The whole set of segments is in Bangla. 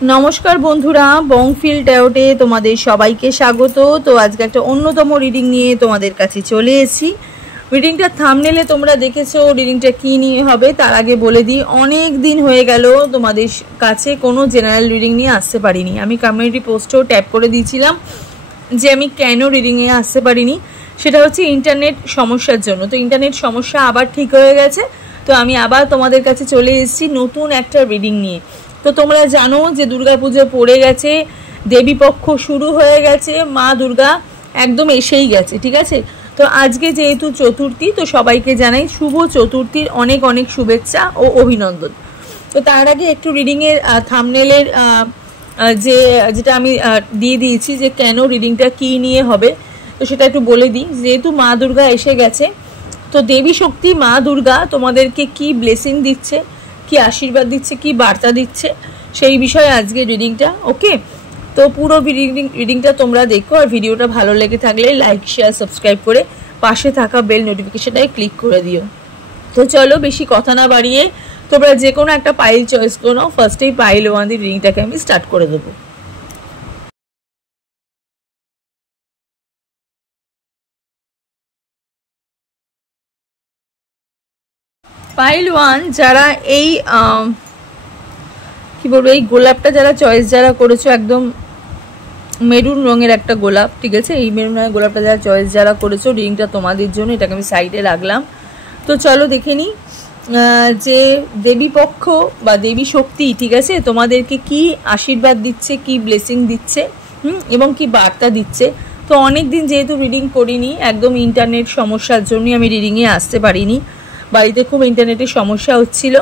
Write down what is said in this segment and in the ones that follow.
নমস্কার বন্ধুরা, বংফিল ট্যারোটে তোমাদের সবাইকে স্বাগত। তো আজকে একটা অন্যতম রিডিং নিয়ে তোমাদের কাছে চলে এসেছি। রিডিংটা থাম্বনেলে তোমরা দেখেছো রিডিংটা কী নিয়ে হবে। তার আগে বলে দিই, অনেক দিন হয়ে গেল তোমাদের কাছে কোনো জেনারেল রিডিং নিয়ে আসতে পারিনি। আমি কমিউনিটি পোস্টেও ট্যাপ করে দিয়েছিলাম যে আমি কেন রিডিংয়ে আসতে পারিনি, সেটা হচ্ছে ইন্টারনেট সমস্যার জন্য। তো ইন্টারনেট সমস্যা আবার ঠিক হয়ে গেছে, তো আমি আবার তোমাদের কাছে চলে এসেছি নতুন একটা রিডিং নিয়ে। তো তোমরা জানো যে দুর্গাপুজো পড়ে গেছে, দেবীপক্ষ শুরু হয়ে গেছে, মা দুর্গা একদম এসেই গেছে, ঠিক আছে। তো আজকে যেহেতু চতুর্থী, তো সবাইকে জানাই শুভ চতুর্থীর অনেক অনেক শুভেচ্ছা ও অভিনন্দন। তো তার আগে একটু রিডিংয়ের থাম্বনেলের যেটা আমি দিয়ে দিয়েছি যে কেন রিডিংটা কী নিয়ে হবে, তো সেটা একটু বলে দিই। যেহেতু মা দুর্গা এসে গেছে, তো দেবী শক্তি মা দুর্গা তোমাদেরকে কি ব্লেসিং দিচ্ছে, কি আশীর্বাদ দিচ্ছে, কি বার্তা দিচ্ছে, সেই বিষয়ে আজকে রিডিংটা। ওকে, তো পুরো রিডিংটা তোমরা দেখো, আর ভিডিওটা ভালো লেগে থাকলে লাইক শেয়ার সাবস্ক্রাইব করে পাশে থাকা বেল নোটিফিকেশনটাই ক্লিক করে দিও। তো চলো বেশি কথা না বাড়িয়ে তোমরা যে কোনো একটা পাইল চয়েস করে নাও। ফার্স্টেই পাইল 1 দিয়ে রিডিংটাকে আমি স্টার্ট করে দেবো। পাইল 1 যারা এই কি বলবো, এই গোলাপটা যারা চয়েস যারা করেছো, একদম মেরুন রঙের একটা গোলাপ, ঠিক আছে। এই মেরুন রঙের গোলাপটা যারা চয়েস যারা করেছো, রিডিংটা তোমাদের জন্য। এটাকে আমি সাইডে রাখলাম। তো চলো দেখে নিই যে দেবী পক্ষ বা দেবী শক্তি, ঠিক আছে, তোমাদেরকে কি আশীর্বাদ দিচ্ছে, কি ব্লেসিং দিচ্ছে, এবং কি বার্তা দিচ্ছে। তো অনেক দিন যেহেতু রিডিং করিনি, একদম ইন্টারনেট সমস্যার জন্যই আমি রিডিংয়ে আসতে পারিনি। বাড়িতে খুব ইন্টারনেটের সমস্যা হচ্ছিল,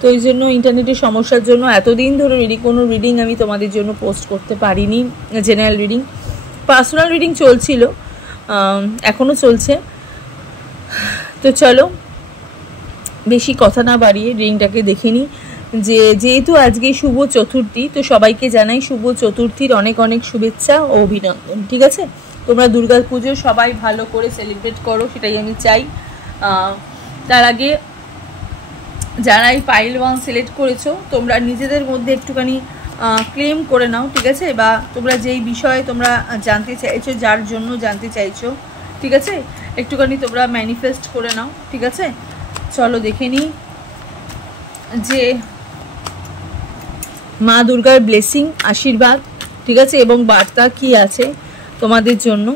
তো এই জন্য ইন্টারনেটের সমস্যার জন্য এতদিন ধরে কোনো রিডিং আমি তোমাদের জন্য পোস্ট করতে পারিনি। জেনারেল রিডিং, পার্সোনাল রিডিং চলছিল, এখনও চলছে। তো চলো বেশি কথা না বাড়িয়ে রিডিংটাকে দেখে নিই। যেহেতু আজকে শুভ চতুর্থী, তো সবাইকে জানাই শুভ চতুর্থীর অনেক অনেক শুভেচ্ছা ও অভিনন্দন, ঠিক আছে। তোমরা দুর্গা পুজো সবাই ভালো করে সেলিব্রেট করো, সেটাই আমি চাই। তার আগে যারা এই পাইল 1 সিলেক্ট করেছো, তোমরা নিজেদের মধ্যে একটুখানি ক্লেম করে নাও, ঠিক আছে। বা তোমরা যেই বিষয়ে তোমরা জানতে চাইছো, যার জন্য জানতে চাইছো, ঠিক আছে, একটুখানি তোমরা ম্যানিফেস্ট করে নাও, ঠিক আছে। চলো দেখে নিই যে মা দুর্গার ব্লেসিং, আশীর্বাদ, ঠিক আছে, এবং বার্তা কি আছে তোমাদের জন্য।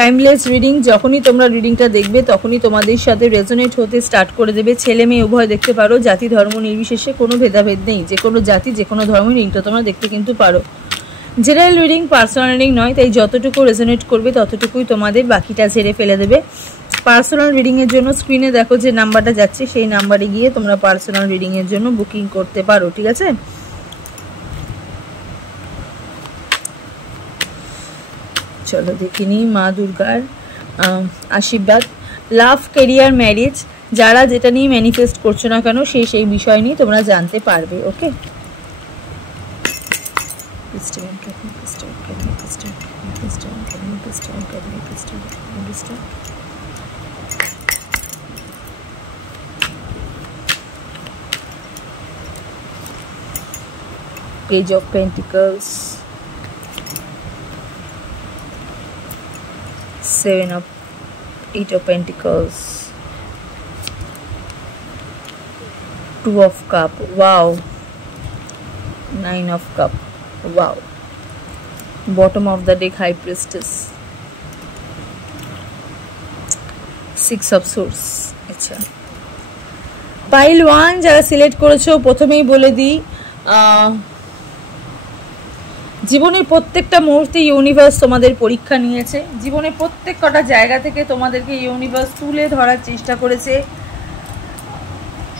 টাইমলেস রিডিং, যখনই তোমরা রিডিংটা দেখবে তখনই তোমাদের সাথে রেজোনেট হতে স্টার্ট করে দেবে। ছেলে মেয়ে উভয় দেখতে পারো, জাতি ধর্ম নির্বিশেষে কোনো ভেদাভেদ নেই। যে কোনো জাতি, যে কোনো ধর্মের রিডিংটা তোমরা দেখতে কিন্তু পারো। জেনারেল রিডিং, পার্সোনাল রিডিং নয়, তাই যতটুকু রেজোনেট করবে ততটুকুই তোমাদের, বাকিটা ঝেড়ে ফেলে দেবে। পার্সোনাল রিডিংয়ের জন্য স্ক্রিনে দেখো যে নাম্বারটা যাচ্ছে, সেই নাম্বারে গিয়ে তোমরা পার্সোনাল রিডিংয়ের জন্য বুকিং করতে পারো, ঠিক আছে। চলো দেখিনি মা দুর্গার আশীর্বাদ। লাভ, কেরিয়ার, ম্যারেজ, যারা যেটা নিয়ে ম্যানিফেস্ট করছো না কেন, সেই বিষয় নিয়ে তোমরা জানতে পারবে। ওকে, Page of Pentacles, 8 of Pentacles, 2 of Cup, wow, 9 of Cup, wow, bottom of the deck, High Priestess, 6 of Swords। আচ্ছা, পাইল 1 যারা সিলেক্ট করেছো, প্রথমেই বলে দিই, জীবনের প্রত্যেকটা মুহূর্তে ইউনিভার্স তোমাদের পরীক্ষা নিয়েছে। জীবনের প্রত্যেক কটা জায়গা থেকে তোমাদেরকে ইউনিভার্স তুলে ধরার চেষ্টা করেছে।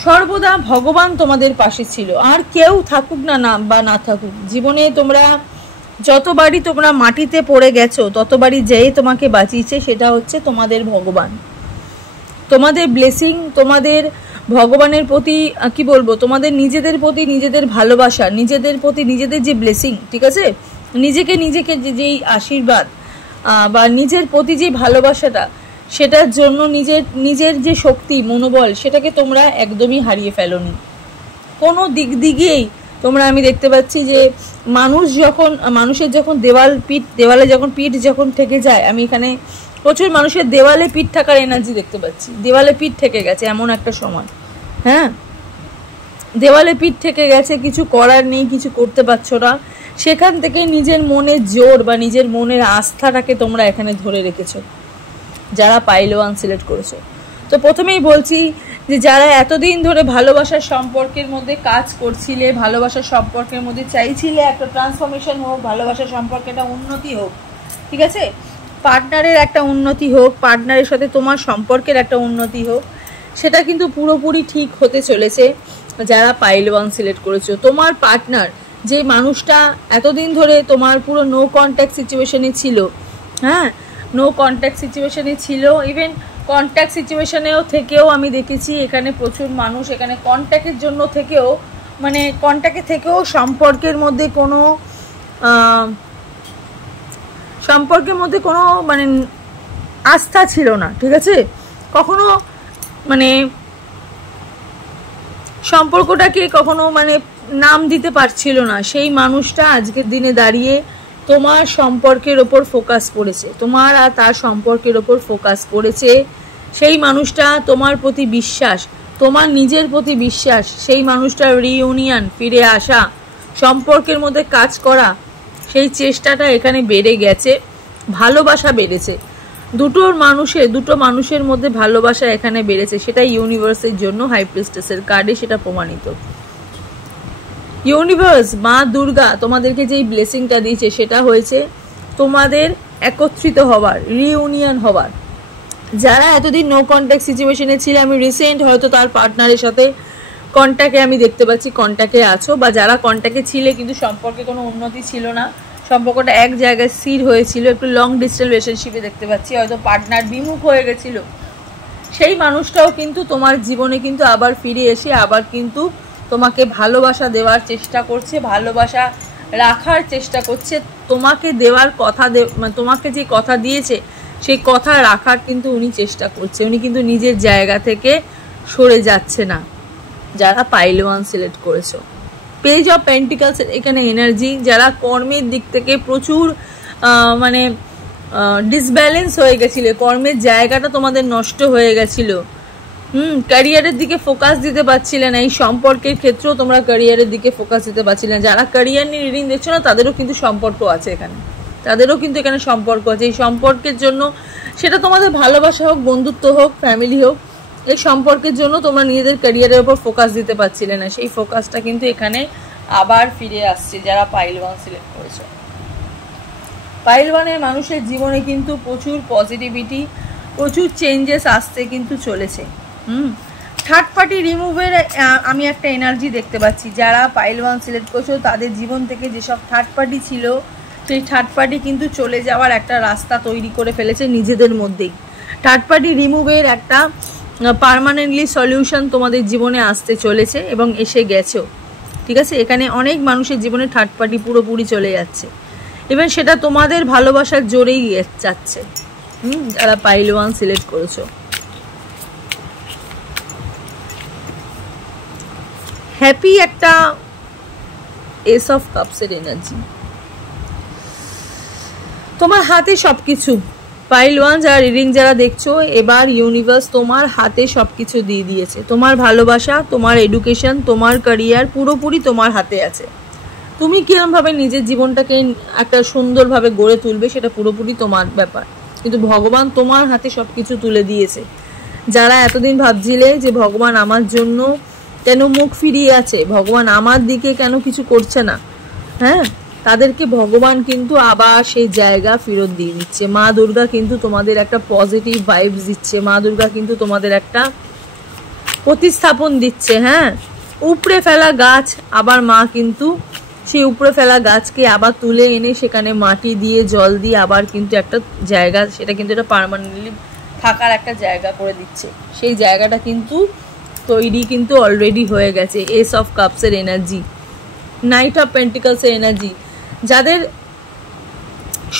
সর্বদা ভগবান তোমাদের পাশে ছিল, আর কেউ থাকুক না বা না থাকুক জীবনে। তোমরা যতবারই তোমরা মাটিতে পড়ে গেছো, ততবারই যেই তোমাকে বাঁচিয়েছে সেটা হচ্ছে তোমাদের ভগবান। তোমাদের ব্লেসিং, তোমাদের ভগবানের প্রতি কি বলবো, তোমাদের নিজেদের প্রতি নিজেদের ভালোবাসা, নিজেদের প্রতি নিজেদের যে ব্লেসিং, ঠিক আছে, নিজেকে যেই আশীর্বাদ বা নিজের প্রতি যে ভালোবাসাটা, সেটার জন্য নিজের যে শক্তি, মনোবল, সেটাকে তোমরা একদমই হারিয়ে ফেলোনি। কোনো দিক দিয়েই তোমরা আমি দেখতে পাচ্ছি যে মানুষের যখন দেওয়ালে যখন পিঠ যখন ঠেকে যায়, আমি এখানে প্রচুর মানুষের দেওয়ালে পিঠ থাকার এনার্জি দেখতে পাচ্ছি। দেওয়ালে পিঠ ঠেকে গেছে এমন একটা সময়, হ্যাঁ, দেওয়ালে পিঠ ঠেকে গেছে, কিছু করার নেই, কিছু করতে পারছো না, সেখান থেকে নিজের মনের জোর বা নিজের মনের আস্থাটাকে তোমরা এখানে ধরে রেখেছো যারা পাইল 1 সিলেক্ট করেছো। তো প্রথমেই বলছি যে যারা এতদিন ধরে ভালোবাসার সম্পর্কের মধ্যে কাজ করছিলে, ভালোবাসার সম্পর্কের মধ্যে চাইছিলে একটা ট্রান্সফরমেশন হোক, ভালোবাসার সম্পর্কেটা উন্নতি হোক, ঠিক আছে, পার্টনারের একটা উন্নতি হোক, পার্টনারের সাথে তোমার সম্পর্কের একটা উন্নতি হোক, সেটা কিন্তু পুরোপুরি ঠিক হতে চলেছে যারা পাইল 1 সিলেক্ট করেছো। তোমার পার্টনার যে মানুষটা এতদিন ধরে তোমার পুরো নো কন্ট্যাক্ট সিচুয়েশনে ছিল, হ্যাঁ, নো কন্ট্যাক্ট সিচুয়েশনে ছিল, ইভেন কন্ট্যাক্ট সিচুয়েশনেও থেকেও আমি দেখেছি এখানে প্রচুর মানুষ এখানে কন্ট্যাক্টের জন্য থেকেও, মানে কন্ট্যাক্টে থেকেও সম্পর্কের মধ্যে কোনো মানে আস্থা ছিল না, ঠিক আছে, কখনো মানে সম্পর্কটাকে কখনো মানে নাম দিতে পারছিল না। সেই মানুষটা আজকের দিনে দাঁড়িয়ে তোমার সম্পর্কের ওপর ফোকাস করেছে, তোমার আর তার সম্পর্কের ওপর ফোকাস করেছে। সেই মানুষটা তোমার প্রতি বিশ্বাস, তোমার নিজের প্রতি বিশ্বাস, সেই মানুষটার রিইউনিয়ন, ফিরে আসা, সম্পর্কের মধ্যে কাজ করা, সেই চেষ্টাটা এখানে বেড়ে গেছে, ভালোবাসা বেড়েছে, দুটো মানুষের মধ্যে ভালোবাসা এখানে বেড়েছে। সেটা ইউনিভার্সের জন্য হাই প্রিস্টেসের কার্ডে সেটা প্রমাণিত। ইউনিভার্স, মা দুর্গা তোমাদেরকে যেই ব্লেসিংটা দিয়েছে সেটা হয়েছে তোমাদের একত্রিত হবার, রিইউনিয়ন হবার। যারা এতদিন নো কন্ট্যাক্ট সিচুয়েশনে ছিল, আমি রিসেন্ট হয়তো তার পার্টনারের সাথে কন্ট্যাক্টে আমি দেখতে পাচ্ছি কন্ট্যাক্টে আছো, বা যারা কন্ট্যাক্টে ছিলে কিন্তু সম্পর্কে কোনো উন্নতি ছিল না, সম্পর্কটা এক জায়গায় স্থির হয়েছিল, একটু লং ডিস্টেন্স রিলেশনশিপে দেখতে পাচ্ছি, হয়তো পার্টনার বিমুখ হয়ে গেছিল, সেই মানুষটাও কিন্তু তোমার জীবনে কিন্তু আবার ফিরে এসে আবার কিন্তু তোমাকে ভালোবাসা দেওয়ার চেষ্টা করছে, ভালোবাসা রাখার চেষ্টা করছে, তোমাকে দেওয়ার কথা তোমাকে যে কথা দিয়েছে সেই কথা রাখার কিন্তু উনি চেষ্টা করছে, উনি কিন্তু নিজের জায়গা থেকে সরে যাচ্ছে না। যারা পাইল 1 সিলেক্ট করেছো, পেজ অফ পেন্টিকলস এখানে এনার্জি, যারা কর্মের দিক থেকে প্রচুর মানে ডিসব্যালেন্স হয়ে গেছিলে, কর্মের জায়গাটা তোমাদের নষ্ট হয়ে গেছিল, ক্যারিয়ারের দিকে ফোকাস দিতে পারছিলে না, এই সম্পর্কের ক্ষেত্রেও তোমরা ক্যারিয়ারের দিকে ফোকাস দিতে পারছিলে না। যারা ক্যারিয়ার নিয়ে রিডিং দেখছো না, তাদেরও কিন্তু সম্পর্ক আছে এখানে, তাদেরও কিন্তু এখানে সম্পর্ক আছে। এই সম্পর্কের জন্য, সেটা তোমাদের ভালোবাসা হোক, বন্ধুত্ব হোক, ফ্যামিলি হোক, এই সম্পর্কের জন্য তোমরা নিজেদের ক্যারিয়ারের উপর ফোকাস দিতে পারছিলে না, সেই ফোকাসটা কিন্তু এখানে আবার ফিরে আসছে যারা পাইল 1 সিলেক্ট করেছো। পাইল 1-এর মানুষের জীবনে কিন্তু প্রচুর পজিটিভিটি, প্রচুর চেঞ্জেস আসতে কিন্তু চলেছে। থার্ড পার্টি রিমুভের আমি একটা এনার্জি দেখতে পাচ্ছি। যারা পাইল 1 সিলেক্ট করছো তাদের জীবন থেকে যেসব থার্ড পার্টি ছিল, সেই থার্ড পার্টি কিন্তু চলে যাওয়ার একটা রাস্তা তৈরি করে ফেলেছে নিজেদের মধ্যেই। থার্ড পার্টি রিমুভের একটা পার্মানেন্টলি সলিউশন তোমাদের জীবনে আসতে চলেছে এবং এসে গেছেও, ঠিক আছে। এখানে অনেক মানুষের জীবনে থার্ড পার্টি পুরোপুরি চলে যাচ্ছে, এবং সেটা তোমাদের ভালোবাসার জোরেই যাচ্ছে। যারা পাইল 1 সিলেক্ট করেছো, হ্যাপি একটা এস অফ কাপসের এনার্জি, তোমার হাতে সবকিছু। পাইল 1 যারা রিডিং যারা দেখছো, এবার ইউনিভার্স তোমার হাতে সবকিছু দিয়ে দিয়েছে। তোমার ভালোবাসা, তোমার এডুকেশন, তোমার ক্যারিয়ার পুরোপুরি তোমার হাতে আছে। তুমি কিরমভাবে নিজের জীবনটাকে একটা সুন্দরভাবে গড়ে তুলবে সেটা পুরোপুরি তোমার ব্যাপার, কিন্তু ভগবান তোমার হাতে সবকিছু তুলে দিয়েছে। যারা এতদিন ভাবছিলে যে ভগবান আমার জন্য কেন মুখ ফিরিয়ে আছে, ভগবান আমার দিকে কেন কিছু করছে না, হ্যাঁ, তাদেরকে ভগবান কিন্তু আবার সেই জায়গা ফেরত দিয়ে দিচ্ছে। মা দুর্গা কিন্তু তোমাদের একটা পজিটিভ ভাইবস দিচ্ছে, মা দুর্গা কিন্তু তোমাদের একটা প্রতিস্থাপন দিচ্ছে। হ্যাঁ, উপড়ে ফেলা গাছ আবার মা কিন্তু সেই উপড়ে ফেলা গাছকে আবার তুলে এনে সেখানে মাটি দিয়ে জল দিয়ে আবার কিন্তু একটা জায়গা, সেটা কিন্তু এটা পার্মানেন্টলি থাকার একটা জায়গা করে দিচ্ছে। সেই জায়গাটা কিন্তু তৈরি কিন্তু অলরেডি হয়ে গেছে। এস অফ কাপসের এনার্জি, নাইট অফ পেন্টিকলসের এনার্জি। যাদের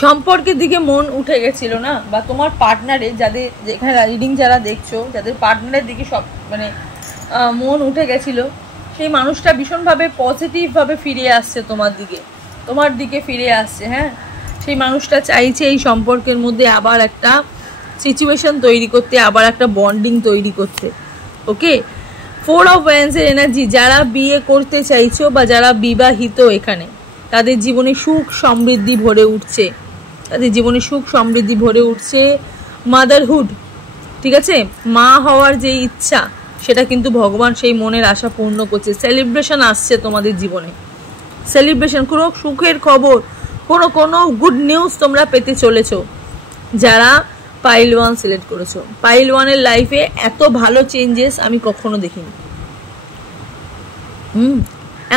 সম্পর্কের দিকে মন উঠে গেছিল না, বা তোমার পার্টনারে, যাদের যেখানে রিডিং যারা দেখছো, যাদের পার্টনারের দিকে সব মানে মন উঠে গেছিল, সেই মানুষটা ভীষণভাবে পজিটিভভাবে ফিরে আসছে তোমার দিকে ফিরে আসছে। হ্যাঁ, সেই মানুষটা চাইছে এই সম্পর্কের মধ্যে আবার একটা সিচুয়েশন তৈরি করতে, আবার একটা বন্ডিং তৈরি করতে। ওকে, 4 অফ ওয়ান্ডসের এনার্জি, যারা বিয়ে করতে চাইছো বা যারা বিবাহিত এখানে, তাদের জীবনে সুখ সমৃদ্ধি ভরে উঠছে, তাদের জীবনে সুখ সমৃদ্ধি ভরে উঠছে। মাদারহুড, ঠিক আছে, মা হওয়ার যে ইচ্ছা সেটা কিন্তু ভগবান সেই মনের আশা পূর্ণ করছে। সেলিব্রেশন আসছে তোমাদের জীবনে, সেলিব্রেশন, কোনো সুখের খবর, কোনো গুড নিউজ তোমরা পেতে চলেছো। যারা পাইল 1 সিলেক্ট করেছো, পাইল 1-এর লাইফে এত ভালো চেঞ্জেস আমি কখনো দেখিনি।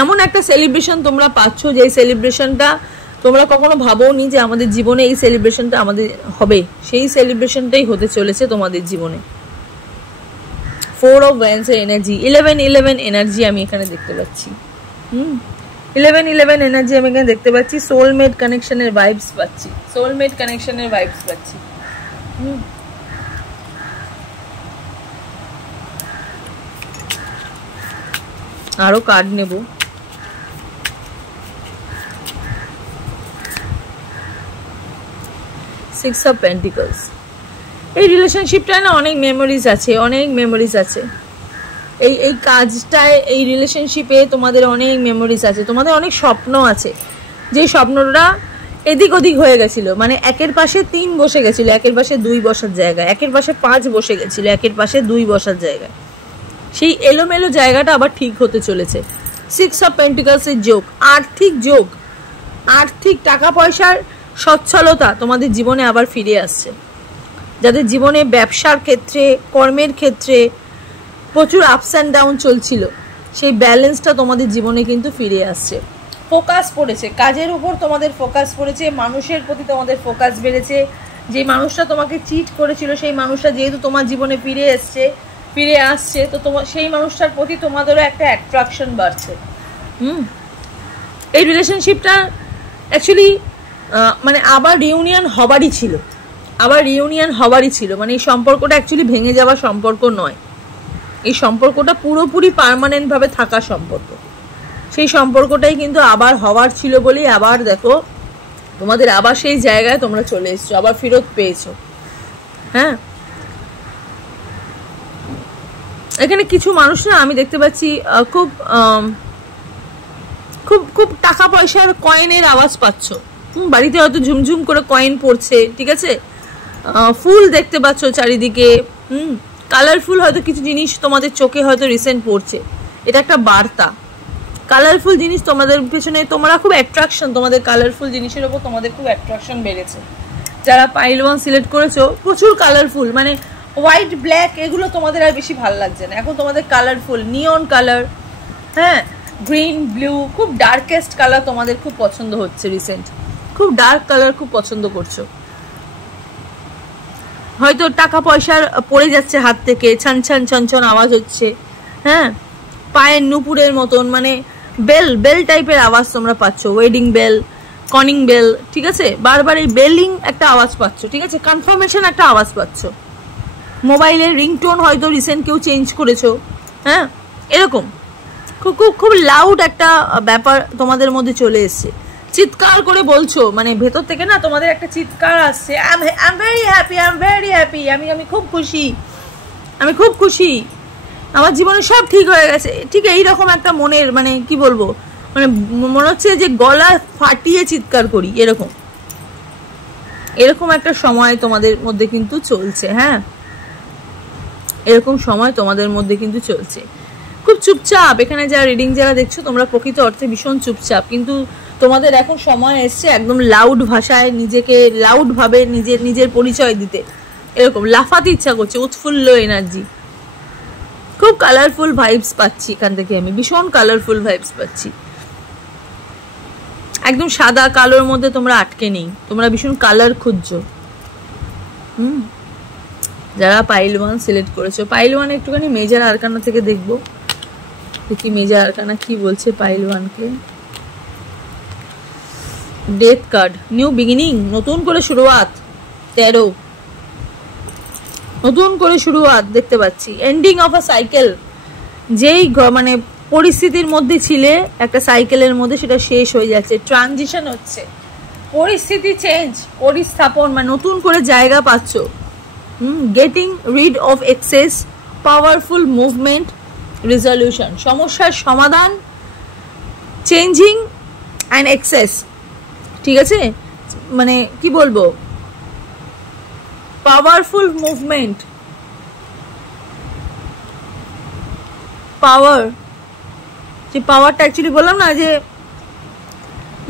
এমন একটা সেলিব্রেশন তোমরা পাচ্ছ, যে সেলিব্রেশনটা তোমরা কখনো ভাবোনি যে আমাদের জীবনে এই সেলিব্রেশনটা আমাদের হবে, সেই সেলিব্রেশনটাই হতে চলেছে তোমাদের জীবনে। 4 অফ ওয়ান্ডসের এনার্জি, 11 এনার্জি আমি এখানে দেখতে পাচ্ছি। 11 এনার্জি আমি এখানে দেখতে পাচ্ছি। সোলমেট কানেকশনের ভাইবস পাচ্ছি, সোলমেট কানেকশনের ভাইবস পাচ্ছি। আরো কার্ড নেব। সিক্স অফ পেন্টিকলস, এই রিলেশনশিপটায় না অনেক মেমোরিজ আছে, অনেক মেমোরিজ আছে। এই কাজটায়, এই রিলেশনশিপে তোমাদের অনেক মেমোরিজ আছে, তোমাদের অনেক স্বপ্ন আছে, যে স্বপ্নটা এদিক ওদিক হয়ে গেছিল। মানে একের পাশে 3 বসে গেছিল, একের পাশে 2 বসার জায়গায়, একের পাশে 5 বসে গেছিল, একের পাশে 2 বসার জায়গায়। সেই এলোমেলো জায়গাটা আবার ঠিক হতে চলেছে। 6 অফ পেন্টিকলসের যোগ, আর্থিক যোগ, আর্থিক টাকা পয়সার সচ্ছলতা তোমাদের জীবনে আবার ফিরে আসছে। যাদের জীবনে ব্যবসার ক্ষেত্রে, কর্মের ক্ষেত্রে প্রচুর আপস অ্যান্ড ডাউন চলছিল, সেই ব্যালেন্সটা তোমাদের জীবনে কিন্তু ফিরে আসছে। ফোকাস পড়েছে কাজের উপর, তোমাদের ফোকাস পড়েছে, মানুষের প্রতি তোমাদের ফোকাস বেড়েছে। যে মানুষটা তোমাকে চিট করেছিল, সেই মানুষটা যেহেতু তোমার জীবনে ফিরে আসছে, তো তোমার সেই মানুষটার প্রতি তোমাদেরও একটা অ্যাট্রাকশন বাড়ছে। এই রিলেশনশিপটা অ্যাকচুয়ালি মানে আবার রিউনিয়ন হবারই ছিল, মানে এই সম্পর্কটা অ্যাকচুয়ালি ভেঙে যাওয়া সম্পর্ক নয়, এই সম্পর্কটা পুরোপুরি পার্মানেন্টভাবে থাকা সম্পর্ক। সেই সম্পর্কটাই কিন্তু আবার হওয়ার ছিল বলেই আবার দেখো তোমাদের আবার সেই জায়গায় তোমরা চলে এসছো, আবার ফেরত পেয়েছো। হ্যাঁ, এখানে কিছু মানুষ না আমি দেখতে পাচ্ছি খুব খুব খুব টাকা পয়সার কয়েনের আওয়াজ পাচ্ছ। বাড়িতে হয়তো ঝুমঝুম করে কয়েন পড়ছে, ঠিক আছে, ফুল দেখতে পাচ্ছ চারিদিকে, কালারফুল হয়তো কিছু জিনিস তোমাদের চোখে হয়তো রিসেন্ট পড়ছে। এটা একটা বার্তা, কালারফুল জিনিস তোমাদের পেছনে, তোমরা খুব অ্যাট্রাকশন, তোমাদের কালারফুল জিনিসের ওপর তোমাদের খুব অ্যাট্রাকশন বেড়েছে। যারা পাইল 1 সিলেক্ট করেছো, প্রচুর কালারফুল, মানে হোয়াইট ব্ল্যাক এগুলো তোমাদের আর বেশি ভালো লাগছে না, এখন তোমাদের কালারফুল, নিয়ন কালার, হ্যাঁ, গ্রিন, ব্লু, খুব ডার্কেস্ট কালার তোমাদের খুব পছন্দ হচ্ছে রিসেন্ট, খুব ডার্ক কালার খুব পছন্দ করছো। হয়তো টাকা পয়সার পড়ে যাচ্ছে হাত থেকে, ছান ছান ছন আওয়াজ হচ্ছে। হ্যাঁ, পায়ের নুপুরের মতন, মানে বেল টাইপের আওয়াজ তোমরা পাচ্ছ, ওয়েডিং বেল, কনিং বেল, ঠিক আছে, বারবার এই বেলিং একটা আওয়াজ পাচ্ছ, ঠিক আছে, কনফার্মেশন একটা আওয়াজ পাচ্ছ। মোবাইলের রিংটোন হয়তো রিসেন্ট কেউ চেঞ্জ করেছো। হ্যাঁ, এরকম খুব খুব খুব লাউড একটা ব্যাপার তোমাদের মধ্যে চলে এসছে, চিৎকার করে বলছো, মানে ভেতর থেকে না তোমাদের একটা চিৎকার আসছে, আই এম ভেরি হ্যাপি, আমি খুব খুশি, আমার জীবনে সব ঠিক হয়ে গেছে, ঠিক এইরকম একটা মনের, মানে কি বলবো, মানে মনে হচ্ছে যে গলা ফাটিয়ে চিৎকার করি, এরকম একটা সময় তোমাদের মধ্যে কিন্তু চলছে। হ্যাঁ, এরকম সময় তোমাদের মধ্যে কিন্তু চলছে, খুব চুপচাপ। এখানে যারা রিডিং যারা দেখছো, তোমরা প্রকৃত অর্থে ভীষণ চুপচাপ, কিন্তু তোমাদের এখন সময় এসছে একদম লাউড ভাষায় নিজেকে, লাউড ভাবে নিজের পরিচয় দিতে, এরকম লাফাতে ইচ্ছা করছে, উৎফুল্ল এনার্জি, খুব কালারফুল ভাইবস পাচ্ছি এখান থেকে, আমি ভীষণ কালারফুল ভাইবস পাচ্ছি। একদম সাদা কালোর মধ্যে তোমরা আটকে নেই, তোমরা ভীষণ কালার খুঁজছো। যারা পাইল 1 সিলেক্ট করেছো, পাইল 1 একটুখানি মেজর আরকানা থেকে দেখবো, দেখি মেজর আরকানা কি বলছে পাইল 1-কে। ডেথ কার্ড, নিউ বিগিনিং, নতুন করে শুরুয়াত, 13, নতুন করে শুরুয়াত দেখতে পাচ্ছি। এন্ডিং অফ আ সাইকেল, যেই মানে পরিস্থিতির মধ্যে ছিলে, একটা সাইকেলের মধ্যে, সেটা শেষ হয়ে যাচ্ছে, ট্রানজিশন হচ্ছে, পরিস্থিতি চেঞ্জ, পরিস্থাপন, মানে নতুন করে জায়গা পাচ্ছ। Getting rid of excess, powerful movement, resolution, সমস্যার সমাধান, চেঞ্জিং অ্যান্ড এক্সেস। ঠিক আছে, মানে কি বলবো, পাওয়ারফুল মুভমেন্ট, পাওয়ার, যে পাওয়ারটা অ্যাকচুয়ালি বললাম না, যে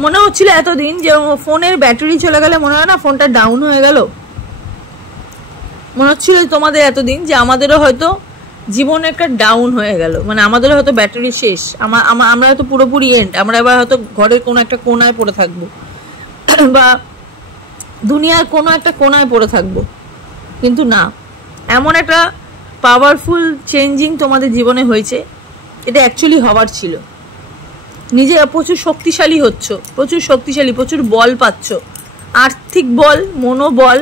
মনে হচ্ছিল এতদিন যে ফোনের ব্যাটারি চলে গেলে মনে হয় না ফোনটা ডাউন হয়ে গেল, মনে হচ্ছিল তোমাদের এতদিন যে আমাদেরও হয়তো জীবনে একটা ডাউন হয়ে গেল, মানে আমাদেরও হয়তো ব্যাটারি শেষ, আমরা হয়তো পুরোপুরি এন্ড, আমরা এবার হয়তো ঘরের কোনো একটা কোনায় পড়ে থাকবো বা দুনিয়ার কোনো একটা কোনায় পড়ে থাকবো। কিন্তু না, এমন একটা পাওয়ারফুল চেঞ্জিং তোমাদের জীবনে হয়েছে, এটা অ্যাকচুয়ালি হওয়ার ছিল। নিজে প্রচুর শক্তিশালী হচ্ছ, প্রচুর শক্তিশালী, প্রচুর বল পাচ্ছ, আর্থিক বল, মনোবল,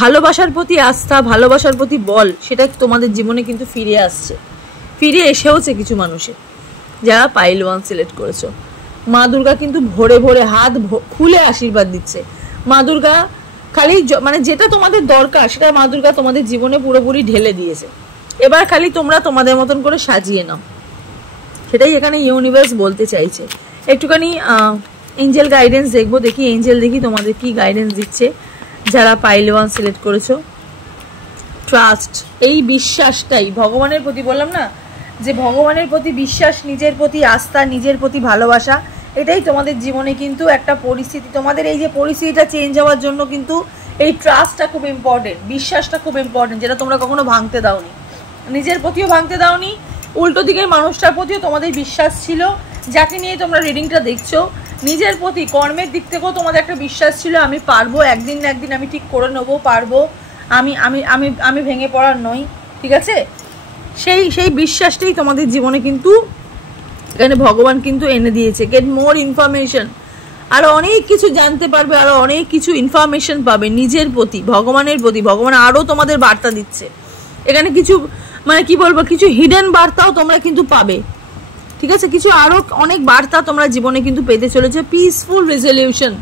ভালোবাসার প্রতি আস্থা, ভালোবাসার প্রতি বল, সেটা তোমাদের জীবনে কিন্তু ফিরে আসছে, ফিরে এসেওছে কিছু মানুষের, যারা পাইল 1 সিলেক্ট করেছো। মা দুর্গা কিন্তু ভোরে ভোরে হাত খুলে আশীর্বাদ দিচ্ছে। মা দুর্গা খালি মানে যেটা তোমাদের দরকার সেটা মা দুর্গা তোমাদের জীবনে পুরোপুরি ঢেলে দিয়েছে, এবার খালি তোমরা তোমাদের মতন করে সাজিয়ে নাও, সেটাই এখানে ইউনিভার্স বলতে চাইছে। একটুখানি এঞ্জেল গাইডেন্স দেখবো, দেখি এঞ্জেল, দেখি তোমাদের কি গাইডেন্স দিচ্ছে যারা পাইল 1 সিলেক্ট করেছো। ট্রাস্ট, এই বিশ্বাসটাই ভগবানের প্রতি, বললাম না যে ভগবানের প্রতি বিশ্বাস, নিজের প্রতি আস্থা, নিজের প্রতি ভালোবাসা, এটাই তোমাদের জীবনে কিন্তু একটা পরিস্থিতি, তোমাদের এই যে পরিস্থিতিটা চেঞ্জ হওয়ার জন্য কিন্তু এই ট্রাস্টটা খুব ইম্পর্টেন্ট, বিশ্বাসটা খুব ইম্পর্টেন্ট, যেটা তোমরা কখনো ভাঙতে দাওনি, নিজের প্রতিও ভাঙতে দাওনি, উল্টো দিকের মানুষটার প্রতিও তোমাদের বিশ্বাস ছিল, যাকে নিয়ে তোমরা রিডিংটা দেখছো। নিজের প্রতি, কর্মের দিক থেকেও তোমাদের একটা বিশ্বাস ছিল, আমি পারবো, একদিন না একদিন আমি ঠিক করে নেবো, পারবো, আমি আমি আমি আমি ভেঙে পড়ার নই। ঠিক আছে, সেই বিশ্বাসটাই তোমাদের জীবনে কিন্তু এখানে ভগবান কিন্তু এনে দিয়েছে। গেট মোর ইনফরমেশন, আরো অনেক কিছু জানতে পারবে, আরো অনেক কিছু ইনফরমেশন পাবে নিজের প্রতি, ভগবানের প্রতি। ভগবান আরো তোমাদের বার্তা দিচ্ছে এখানে, কিছু মানে কি বলবো, কিছু হিডেন বার্তাও তোমরা কিন্তু পাবে। ঠিক আছে, কিছু আরো অনেক বার্তা তোমরা জীবনে কিন্তু পেতে চলেছে। পিসফুল রেজলিউশন,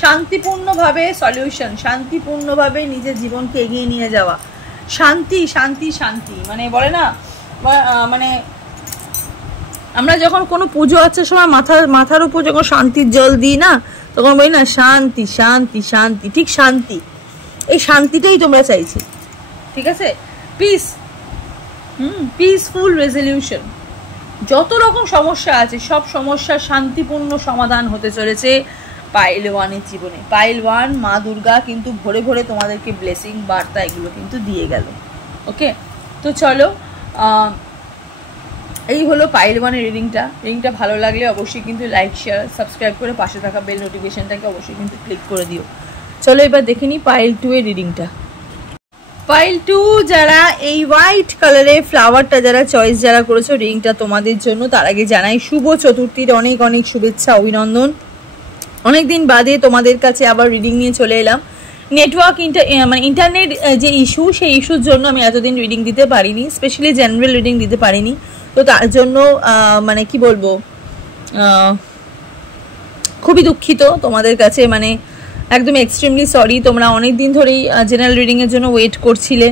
শান্তিপূর্ণভাবে সলিউশন, শান্তিপূর্ণভাবে নিজের জীবনকে এগিয়ে নিয়ে যাওয়া, শান্তি শান্তি শান্তি, মানে বলে না, মানে আমরা যখন কোনো পুজো আচ্ছার সময় মাথার উপর যখন শান্তির জল দিই না, তখন বলি না শান্তি শান্তি শান্তি, ঠিক শান্তি, এই শান্তিটাই তোমরা চাইছি। ঠিক আছে, পিস, পিসফুল রেজলিউশন, যত রকম সমস্যা আছে সব সমস্যার শান্তিপূর্ণ সমাধান হতে চলেছে পাইল 1-এর জীবনে। পাইল 1 মা দুর্গা কিন্তু ভোরে ভোরে তোমাদেরকে ব্লেসিং বার্তা এগুলো কিন্তু দিয়ে গেল। ওকে, তো চলো, এই হলো পাইল 1-এর রিডিংটা ভালো লাগলে অবশ্যই কিন্তু লাইক, শেয়ার, সাবস্ক্রাইব করে পাশে থাকা বেল নোটিফিকেশনটাকে অবশ্যই কিন্তু ক্লিক করে দিও। চলো এবার দেখে নিই পাইল 2-এর রিডিংটা। পাইল 2 যারা এই হোয়াইট কালারের ফ্লাওয়ারটা যারা চয়েস যারা করেছো, রিডিংটা তোমাদের জন্য। তার আগে জানাই শুভ চতুর্থীর অনেক অনেক শুভেচ্ছা, অভিনন্দন। অনেকদিন বাদে তোমাদের কাছে আবার রিডিং নিয়ে চলে এলাম। নেটওয়ার্ক মানে ইন্টারনেট যে ইস্যু, সেই ইস্যুর জন্য আমি এতদিন রিডিং দিতে পারিনি, স্পেশালি জেনারেল রিডিং দিতে পারিনি। তো তার জন্য মানে কি বলবো, খুবই দুঃখিত তোমাদের কাছে, মানে একদম এক্সট্রিমলি সরি। তোমরা অনেক দিন ধরেই জেনারেল রিডিংয়ের জন্য ওয়েট করছিলে,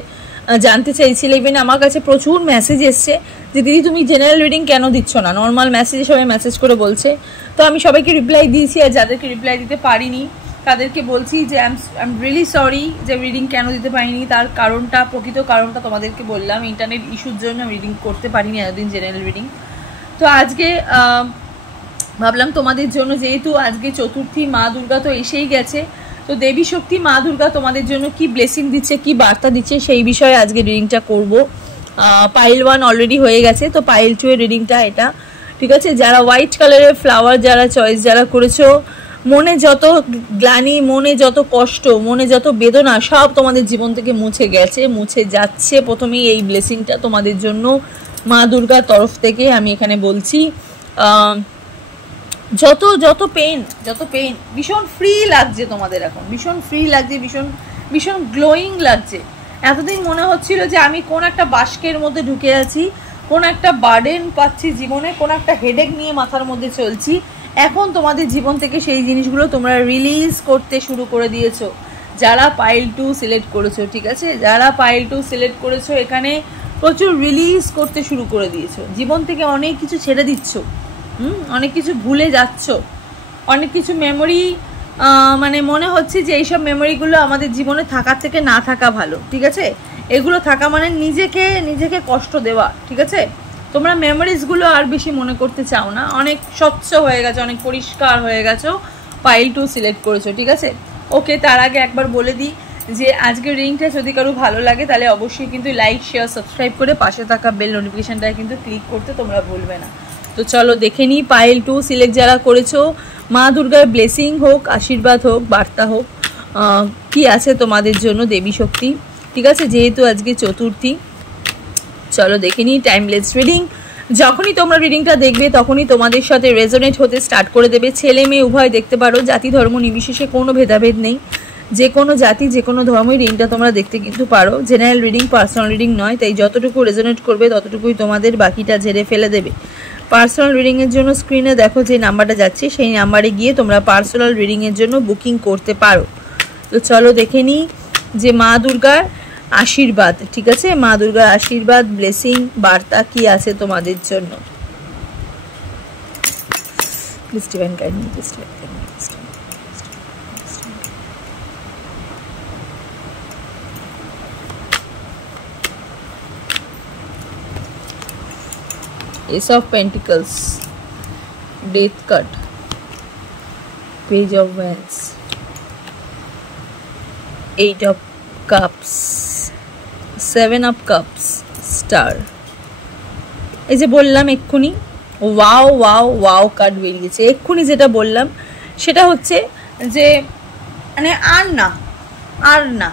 জানতে চাইছিলে। ইভেন আমার কাছে প্রচুর মেসেজ এসছে যে দিদি তুমি জেনারেল রিডিং কেন দিচ্ছ না, নর্মাল মেসেজে সবাই মেসেজ করে বলছে। তো আমি সবাইকে রিপ্লাই দিয়েছি, আর যাদেরকে রিপ্লাই দিতে পারিনি তাদেরকে বলছি যে আই এম রিয়েলি সরি যে রিডিং কেন দিতে পারিনি। তার কারণটা, প্রকৃত কারণটা তোমাদেরকে বললাম, ইন্টারনেট ইস্যুর জন্য আমি রিডিং করতে পারিনি এতদিন জেনারেল রিডিং। তো আজকে ভাবলাম তোমাদের জন্য, যেহেতু আজকে চতুর্থী, মা দুর্গা তো এসেই গেছে, তো দেবী শক্তি মা দুর্গা তোমাদের জন্য কি ব্লেসিং দিচ্ছে, কি বার্তা দিচ্ছে, সেই বিষয়ে আজকে রিডিংটা করব। পাইল 1 অলরেডি হয়ে গেছে, তো পাইল 2 এর রিডিংটা এটা। ঠিক আছে, যারা হোয়াইট কালারের ফ্লাওয়ার যারা চয়েস যারা করেছো, মনে যত গ্লানি, মনে যত কষ্ট, মনে যত বেদনা, সব তোমাদের জীবন থেকে মুছে গেছে, মুছে যাচ্ছে। প্রথমেই এই ব্লেসিংটা তোমাদের জন্য মা দুর্গার তরফ থেকে আমি এখানে বলছি। যত পেন ভীষণ ফ্রি লাগছে তোমাদের এখন, ভীষণ ফ্রি লাগছে, ভীষণ গ্লোয়িং লাগছে। এতদিন মনে হচ্ছিল যে আমি কোন একটা বাস্কের মধ্যে ঢুকে আছি, কোন একটা বার্ডেন পাচ্ছি জীবনে, কোন একটা হেডেক নিয়ে মাথার মধ্যে চলছি, এখন তোমাদের জীবন থেকে সেই জিনিসগুলো তোমরা রিলিজ করতে শুরু করে দিয়েছো যারা পাইল 2 সিলেক্ট করেছো। ঠিক আছে, যারা পাইল 2 সিলেক্ট করেছো এখানে প্রচুর রিলিজ করতে শুরু করে দিয়েছো, জীবন থেকে অনেক কিছু ছেড়ে দিচ্ছ, অনেক কিছু ভুলে যাচ্ছ, অনেক কিছু মেমোরি মানে মনে হচ্ছে যে এইসব মেমোরিগুলো আমাদের জীবনে থাকার থেকে না থাকা ভালো। ঠিক আছে, এগুলো থাকা মানে নিজেকে কষ্ট দেওয়া। ঠিক আছে, তোমরা মেমোরিজগুলো আর বেশি মনে করতে চাও না, অনেক স্বচ্ছ হয়ে গেছো, অনেক পরিষ্কার হয়ে গেছো, পাইল 2 সিলেক্ট করেছো। ঠিক আছে, ওকে, তার আগে একবার বলে দিই যে আজকের রিডিংটা যদি কারো ভালো লাগে তাহলে অবশ্যই কিন্তু লাইক শেয়ার সাবস্ক্রাইব করে পাশে থাকা বেল নোটিফিকেশনটায় কিন্তু ক্লিক করতে তোমরা ভুলবে না। তো চলো দেখে নিই পাইল 2 সিলেক্ট যারা করেছো, মা দুর্গার ব্লেসিং হোক, আশীর্বাদ হোক, বার্তা হোক, কি আছে তোমাদের জন্য দেবী শক্তি। ঠিক আছে, যেহেতু আজকে চতুর্থী, চলো দেখে নিই টাইমলেস রিডিং। যখনই তোমরা রিডিংটা দেখবে তখনই তোমাদের সাথে রেজোনেট হতে স্টার্ট করে দেবে। ছেলে মেয়ে উভয় দেখতে পারো, জাতি ধর্ম নির্বিশেষে কোনো ভেদাভেদ নেই, যে কোনো জাতি যে কোনো ধর্মের রিডিংটা তোমরা দেখতে কিন্তু পারো। জেনারেল রিডিং, পার্সোনাল রিডিং নয়, তাই যতটুকু রেজোনেট করবে ততটুকুই তোমাদের, বাকিটা ঝেড়ে ফেলে দেবে। পার্সোনাল রিডিংয়ের জন্য স্ক্রিনে দেখো যে নাম্বারটা যাচ্ছে, সেই নাম্বারে গিয়ে তোমরা পার্সোনাল রিডিংয়ের জন্য বুকিং করতে পারো। তো চলো দেখে নিই যে মা দুর্গার আশীর্বাদ। ঠিক আছে, মা দুর্গার আশীর্বাদ, ব্লেসিং, বার্তা কি আছে তোমাদের জন্য। Please divine guide me, please divine guide me. Ace of Pentacles, Death card, Page of Wands, 8 of Cups, 7 of Cups, Star। এই যে বললাম এক্ষুনি ওয়াও ওয়াও ওয়াও কার্ড বেরিয়েছে, এক্ষুনি যেটা বললাম সেটা হচ্ছে যে মানে আর না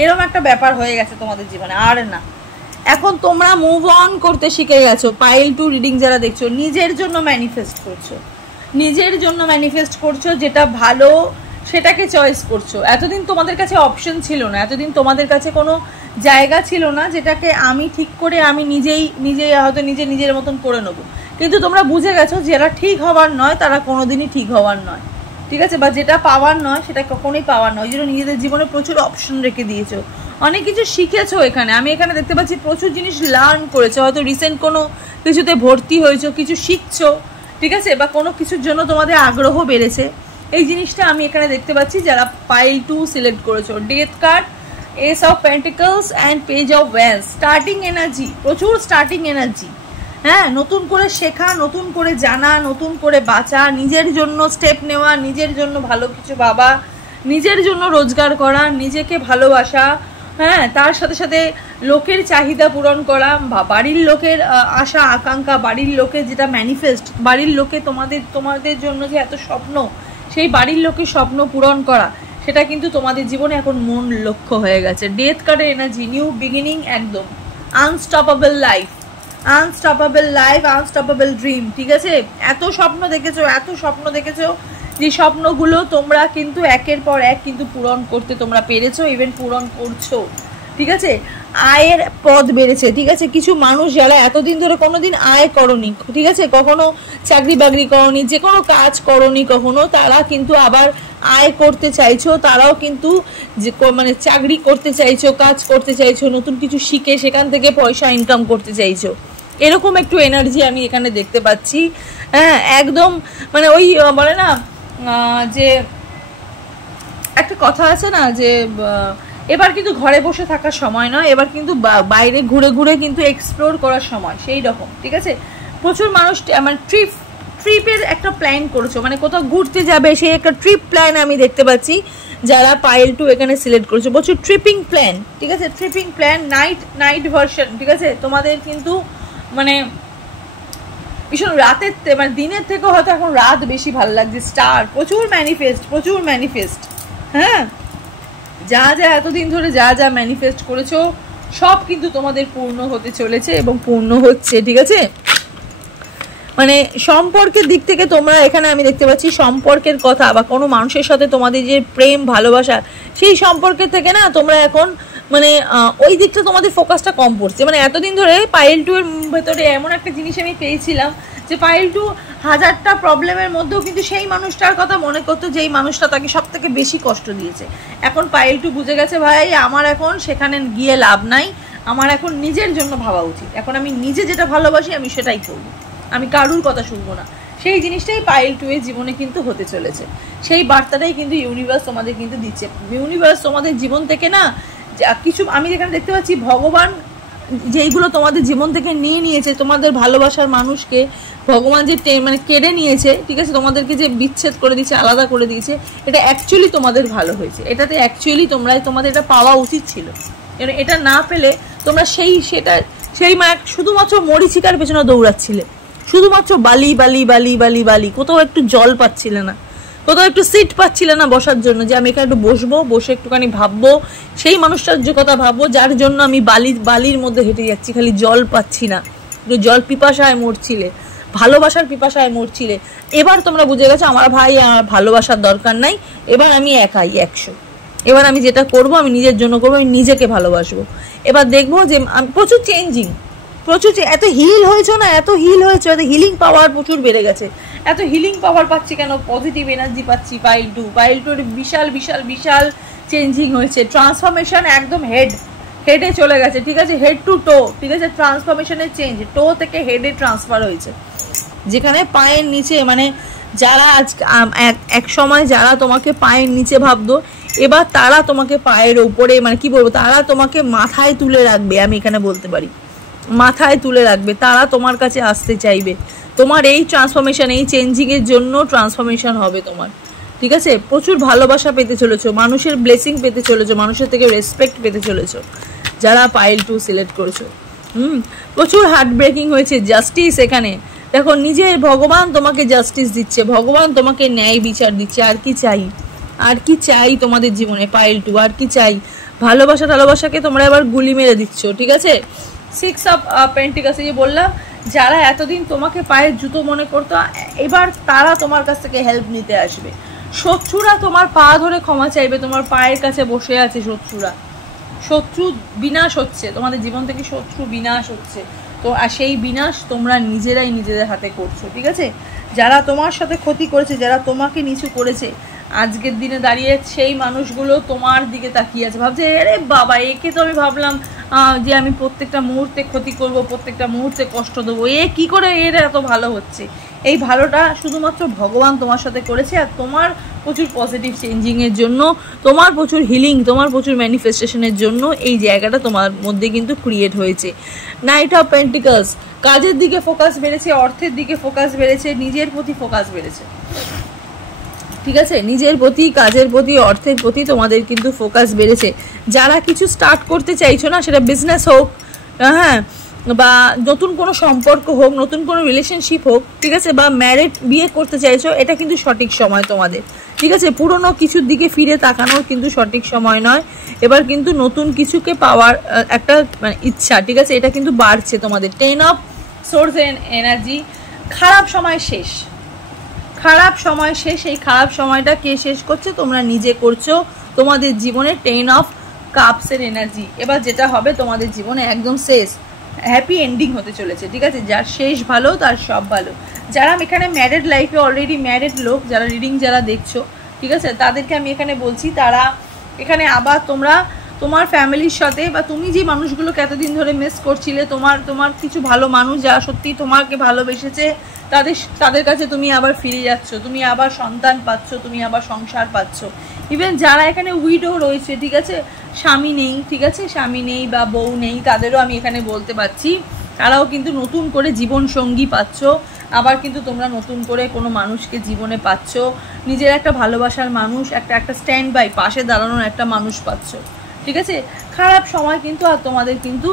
এরকম একটা ব্যাপার হয়ে গেছে তোমাদের জীবনে, আর না। এখন তোমরা মুভ অন করতে শিখে গেছো। পাইল 2 রিডিং যারা দেখছো, নিজের জন্য ম্যানিফেস্ট করছো, যেটা ভালো সেটাকে চয়েস করছো। এতদিন তোমাদের কাছে অপশন ছিল না, এতদিন তোমাদের কাছে কোনো জায়গা ছিল না যেটাকে আমি ঠিক করে আমি নিজেই হয়তো নিজের মতন করে নেবো। কিন্তু তোমরা বুঝে গেছো যেটা ঠিক হওয়ার নয় তারা কোনোদিনই ঠিক হওয়ার নয়। ঠিক আছে, বা যেটা পাওয়ার নয় সেটা কখনোই পাওয়ার নয়। ওই জন্য নিজেদের জীবনে প্রচুর অপশন রেখে দিয়েছো, অনেক কিছু শিখেছো। আমি এখানে দেখতে পাচ্ছি প্রচুর জিনিস লার্ন করেছো, হয়তো রিসেন্ট কোনো কিছুতে ভর্তি হয়েছো, কিছু শিখছো। ঠিক আছে, বা কোনো কিছুর জন্য তোমাদের আগ্রহ বেড়েছে, এই জিনিসটা আমি এখানে দেখতে পাচ্ছি যারা পাইল 2 সিলেক্ট করেছো। Death card, S of pentacles and page of wands, starting energy, প্রচুর স্টার্টিং এনার্জি। হ্যাঁ, নতুন করে শেখা, নতুন করে জানা, নতুন করে বাঁচা, নিজের জন্য স্টেপ নেওয়া, নিজের জন্য ভালো কিছু ভাবা, নিজের জন্য রোজগার করা, নিজেকে ভালোবাসা, হ্যাঁ, তার সাথে সাথে লোকের চাহিদা পূরণ করা, বাড়ির লোকের আশা আকাঙ্ক্ষা, বাড়ির লোকের যেটা ম্যানিফেস্ট, বাড়ির লোকে তোমাদের জন্য যে এত স্বপ্ন, সেই বাড়ির লোকের স্বপ্ন পূরণ করা, সেটা কিন্তু তোমাদের জীবনে এখন মূল লক্ষ্য হয়ে গেছে। ডেথ কার্ডের এনার্জি, নিউ বিগিনিং, একদম আনস্টপেবল লাইফ, আনস্টপেবল ড্রিম। ঠিক আছে, এত স্বপ্ন দেখেছো, যে স্বপ্নগুলো তোমরা কিন্তু একের পর এক কিন্তু পূরণ করতে তোমরা পেরেছো, ইভেন পূরণ করছো। ঠিক আছে, আয়ের পথ বেড়েছে। ঠিক আছে, কিছু মানুষ যারা এতদিন ধরে কোনোদিন আয় করনি, ঠিক আছে, কখনো চাকরি বাকরি করনি, যে কোনো কাজ করনি কখনো, তারা কিন্তু আবার আয় করতে চাইছো, তারাও কিন্তু যে মানে চাকরি করতে চাইছো, কাজ করতে চাইছো, নতুন কিছু শিখে সেখান থেকে পয়সা ইনকাম করতে চাইছো, এরকম একটু এনার্জি আমি এখানে দেখতে পাচ্ছি। হ্যাঁ, একদম মানে ওই বলে না যে একটা কথা আছে না যে এবার কিন্তু ঘরে বসে থাকার সময় নয়, এবার কিন্তু বাইরে ঘুরে কিন্তু এক্সপ্লোর করার সময়, সেই রকম। ঠিক আছে, প্রচুর মানুষ মানে ট্রিপের একটা প্ল্যান করেছো, মানে কোথাও ঘুরতে যাবে, সেই একটা ট্রিপ প্ল্যান আমি দেখতে পাচ্ছি যারা পাইল 2 এখানে সিলেক্ট করেছো, প্রচুর ট্রিপিং প্ল্যান। ঠিক আছে, ট্রিপিং প্ল্যান, নাইট ভার্সন। ঠিক আছে, তোমাদের কিন্তু মানে ভীষণ রাতের মানে দিনের থেকেও হয়তো এখন রাত বেশি ভালো লাগছে। স্টার, প্রচুর ম্যানিফেস্ট। হ্যাঁ, যা এতদিন ধরে যা ম্যানিফেস্ট করেছো সব কিন্তু তোমাদের পূর্ণ হতে চলেছে এবং পূর্ণ হচ্ছে। ঠিক আছে, মানে সম্পর্কের দিক থেকে তোমরা এখানে আমি দেখতে পাচ্ছি সম্পর্কের কথা, বা কোনো মানুষের সাথে তোমাদের যে প্রেম ভালোবাসা, সেই সম্পর্কের থেকে না তোমরা এখন মানে ওই দিকটা তোমাদের ফোকাসটা কম পড়ছে। মানে এতদিন ধরে পাইল 2 এর ভেতরে এমন একটা জিনিস আমি পেয়েছিলাম যে পাইল 2 হাজারটা প্রবলেমের মধ্যেও কিন্তু সেই মানুষটার কথা মনে করতো যেই মানুষটা তাকে সব থেকে বেশি কষ্ট দিয়েছে। এখন পাইল 2 বুঝে গেছে ভাই আমার এখন সেখানে গিয়ে লাভ নাই, আমার এখন নিজের জন্য ভাবা উচিত, এখন আমি নিজে যেটা ভালোবাসি আমি সেটাই করবো, আমি কারুর কথা শুনবো না। সেই জিনিসটাই পাইল 2 এর জীবনে কিন্তু হতে চলেছে, সেই বার্তাটাই কিন্তু ইউনিভার্স তোমাদের কিন্তু দিচ্ছে। ইউনিভার্স তোমাদের জীবন থেকে না কিছু আমি যেখানে দেখতে পাচ্ছি ভগবান যেইগুলো তোমাদের জীবন থেকে নিয়ে নিয়েছে, তোমাদের ভালোবাসার মানুষকে ভগবান যে মানে কেড়ে নিয়েছে, ঠিক আছে, তোমাদেরকে যে বিচ্ছেদ করে দিয়েছে, আলাদা করে দিয়েছে, এটা অ্যাকচুয়ালি তোমাদের ভালো হয়েছে, এটাতে অ্যাকচুয়ালি তোমাদের এটা পাওয়া উচিত ছিল। এটা না পেলে তোমরা সেই শুধুমাত্র মরিচিকার পেছনে দৌড়াচ্ছিলে, শুধুমাত্র বালি বালি বালি বালি বালি, কোথাও একটু জল পাচ্ছিলে না, কোথাও একটু সিট পাচ্ছিলে না বসার জন্য, যে আমি এখানে একটু বসবো, বসে একটুখানি ভাববো, সেই মানুষটার যে কথা ভাববো যার জন্য আমি বালির মধ্যে হেঁটে যাচ্ছি, খালি জল পাচ্ছি না, জল পিপাসায় মরছিলে, ভালোবাসার পিপাসায় মরছিলে। এবার তোমরা বুঝে গেছো আমার ভাই আমার ভালোবাসার দরকার নাই, এবার আমি একাই 100, এবার আমি যেটা করবো আমি নিজের জন্য করবো, আমি নিজেকে ভালোবাসবো। এবার দেখবো যে প্রচুর চেঞ্জিং, প্রচুর এত হিল হয়েছে না, এত হিল হয়েছে, এত হিলিং পাওয়ার প্রচুর বেড়ে গেছে। এত হিলিং পাওয়ার পাচ্ছি কেন? পজিটিভ এনার্জি পাচ্ছি। পাইল 2 বিশাল বিশাল বিশাল চেঞ্জিং হয়েছে, ট্রান্সফরমেশন একদম হেডে চলে গেছে, ঠিক আছে, হেড টু টো, ঠিক আছে, ট্রান্সফরমেশনের চেঞ্জ, টো থেকে হেডে ট্রান্সফার হয়েছে। যেখানে পায়ের নিচে মানে যারা আজ এক সময় যারা তোমাকে পায়ের নিচে ভাবতো, এবার তারা তোমাকে পায়ের ওপরে মানে কি বলবো, তারা তোমাকে মাথায় তুলে রাখবে, আমি এখানে বলতে পারি মাথায় তুলে রাখবে, তারা তোমার কাছে আসতে চাইবে। তোমার এই ট্রান্সফরমেশন, এই চেঞ্জিংয়ের জন্য ট্রান্সফরমেশন হবে তোমার, ঠিক আছে। প্রচুর ভালোবাসা পেতে চলেছো, মানুষের ব্লেসিং পেতে চলেছো, মানুষের থেকে রেসপেক্ট পেতে চলেছো যারা পাইল 2 সিলেক্ট করেছো। প্রচুর হার্ট ব্রেকিং হয়েছে, জাস্টিস এখানে দেখো, নিজের ভগবান তোমাকে জাস্টিস দিচ্ছে, ভগবান তোমাকে ন্যায় বিচার দিচ্ছে। আর কি চাই, আর কি চাই তোমাদের জীবনে পাইল 2, আর কি চাই? ভালোবাসাকে তোমরা এবার গুলি মেরে দিচ্ছ, ঠিক আছে। 6 অফ পেন্টিকালস যে বললাম, যারা এতদিন তোমাকে পায়ের জুতো মনে করতো, এবার তারা তোমার কাছ থেকে হেল্প নিতে আসবে। শত্রুরা তোমার পা ধরে ক্ষমা চাইবে, তোমার পায়ের কাছে বসে আছে শত্রু বিনাশ হচ্ছে, তোমাদের জীবন থেকে শত্রু বিনাশ হচ্ছে। তো আর সেই বিনাশ তোমরা নিজেরাই নিজেদের হাতে করছো, ঠিক আছে। যারা তোমার সাথে ক্ষতি করেছে, যারা তোমাকে নিচু করেছে, আজকের দিনে দাঁড়িয়ে সেই মানুষগুলো তোমার দিকে তাকিয়ে আছে, ভাবছে আরে বাবা একে তো আমি ভাবলাম যে আমি প্রত্যেকটা মুহূর্তে ক্ষতি করব, প্রত্যেকটা মুহূর্তে কষ্ট দেবো, কি করে এর এত ভালো হচ্ছে। এই ভালোটা শুধুমাত্র ভগবান তোমার সাথে করেছে, আর তোমার প্রচুর পজিটিভ চেঞ্জিংয়ের জন্য, তোমার প্রচুর হিলিং, তোমার প্রচুর ম্যানিফেস্টেশনের জন্য এই জায়গাটা তোমার মধ্যে কিন্তু ক্রিয়েট হয়েছে। নাইট অফ পেন্টিকলস, কাজের দিকে ফোকাস বেড়েছে, অর্থের দিকে ফোকাস বেড়েছে, নিজের প্রতি ফোকাস বেড়েছে, ঠিক আছে, নিজের প্রতি, কাজের প্রতি, অর্থের প্রতি তোমাদের কিন্তু ফোকাস বেড়েছে। যারা কিছু স্টার্ট করতে চাইছো না, সেটা বিজনেস হোক, হ্যাঁ, বা নতুন কোনো সম্পর্ক হোক, নতুন কোনো রিলেশনশিপ হোক, ঠিক আছে, বা ম্যারেড বিয়ে করতে চাইছো, এটা কিন্তু সঠিক সময় তোমাদের, ঠিক আছে। পুরনো কিছুর দিকে ফিরে তাকানোর কিন্তু সঠিক সময় নয়, এবার কিন্তু নতুন কিছুকে পাওয়ার একটা মানে ইচ্ছা, ঠিক আছে, এটা কিন্তু বাড়ছে তোমাদের। 10 অফ সোর্স এনার্জি, খারাপ সময় শেষ, খারাপ সময় শেষ। এই খারাপ সময়টা কে শেষ করছে? তোমরা নিজে করছো তোমাদের জীবনে। 10 অফ কাপসের এনার্জি, এবার যেটা হবে তোমাদের জীবনে একদম শেষ, হ্যাপি এন্ডিং হতে চলেছে, ঠিক আছে। যার শেষ ভালো তার সব ভালো। যারা এখানে ম্যারিড লাইফে অলরেডি ম্যারিড লোক, যারা রিডিং যারা দেখছো, ঠিক আছে, তাদেরকে আমি এখানে বলছি, তারা এখানে আবার তোমার ফ্যামিলির সাথে, বা তুমি যে মানুষগুলোকে এতদিন ধরে মিস করছিলে, তোমার কিছু ভালো মানুষ যারা সত্যি তোমাকে ভালোবেসেছে, তাদের কাছে তুমি আবার ফিরে যাচ্ছ, তুমি আবার সন্তান পাচ্ছ, তুমি আবার সংসার পাচ্ছ। ইভেন যারা এখানে উইডো রয়েছে, ঠিক আছে, স্বামী নেই, ঠিক আছে, স্বামী নেই বা বউ নেই, তাদেরও আমি এখানে বলতে পারছি, তারাও কিন্তু নতুন করে জীবন সঙ্গী পাচ্ছ, আবার কিন্তু তোমরা নতুন করে কোনো মানুষকে জীবনে পাচ্ছ, নিজের একটা ভালোবাসার মানুষ, একটা স্ট্যান্ড বাই, পাশে দাঁড়ানোর একটা মানুষ পাচ্ছ, ঠিক আছে। খারাপ সময় কিন্তু আর তোমাদের কিন্তু